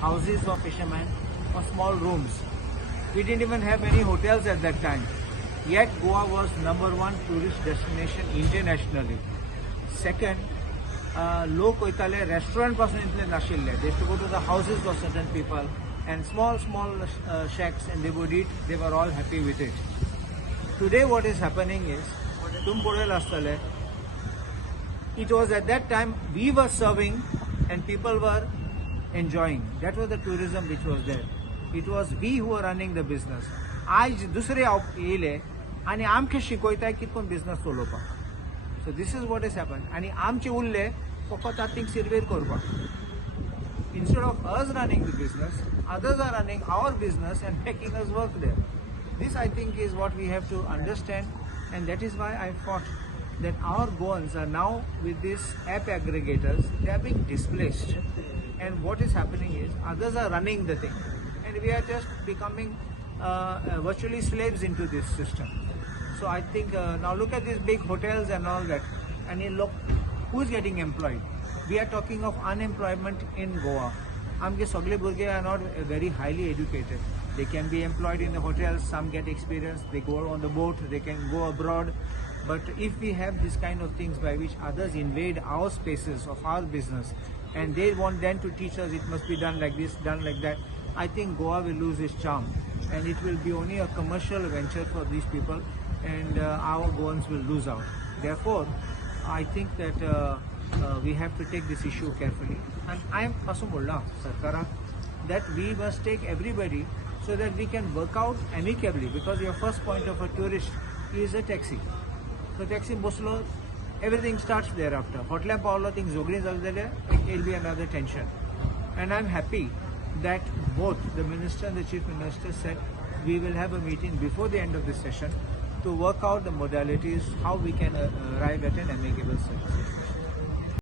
houses for fishermen or small rooms. We didn't even have any hotels at that time. Yet Goa was #1 tourist destination internationally. Second, लोक वयताले restaurant पासून इतले नाशिल्ले. They used to go to the houses of certain people and small shacks, and they would eat. They were all happy with it. Today what is happening is, तुम पळयला आसतले, it was at that time we were serving and people were enjoying. That was the tourism which was there. It was we who were running the business. आज दुसरे येयले आणि आमकां शिकयताय कितकोन business चलोवपाक. So this is what has happened. आणि आमचे उरले फकत आतींक सिर्वेर करपाक. Instead of us running the business, others are running our business and making us work there. This, I think, is what we have to understand, and that is why I thought that our Goans are now with these app aggregators. They are being displaced, and what is happening is others are running the thing, and we are just becoming virtually slaves into this system. So I think now look at these big hotels and all that, and you look who is getting employed. We are talking of unemployment in Goa. Amge sagle burge are not very highly educated. They can be employed in the hotels, some get experience, they go on the boat, they can go abroad. But if we have this kind of things by which others invade our spaces of our business, and they want then to teach us it must be done like this, done like that, I think Goa will lose its charm, and it will be only a commercial venture for these people, and our Goans will lose out. Therefore, I think that we have to take this issue carefully. And I am also bolla Sarkara that we must take everybody so that we can work out amicably, because your first point of a tourist is a taxi. So taxi boslo, everything starts thereafter. Hotla Paolo things zogri zalzale, it will be another tension. And I'm happy that both the minister and the chief minister said we will have a meeting before the end of this session to work out the modalities, how we can arrive at an amicable solution.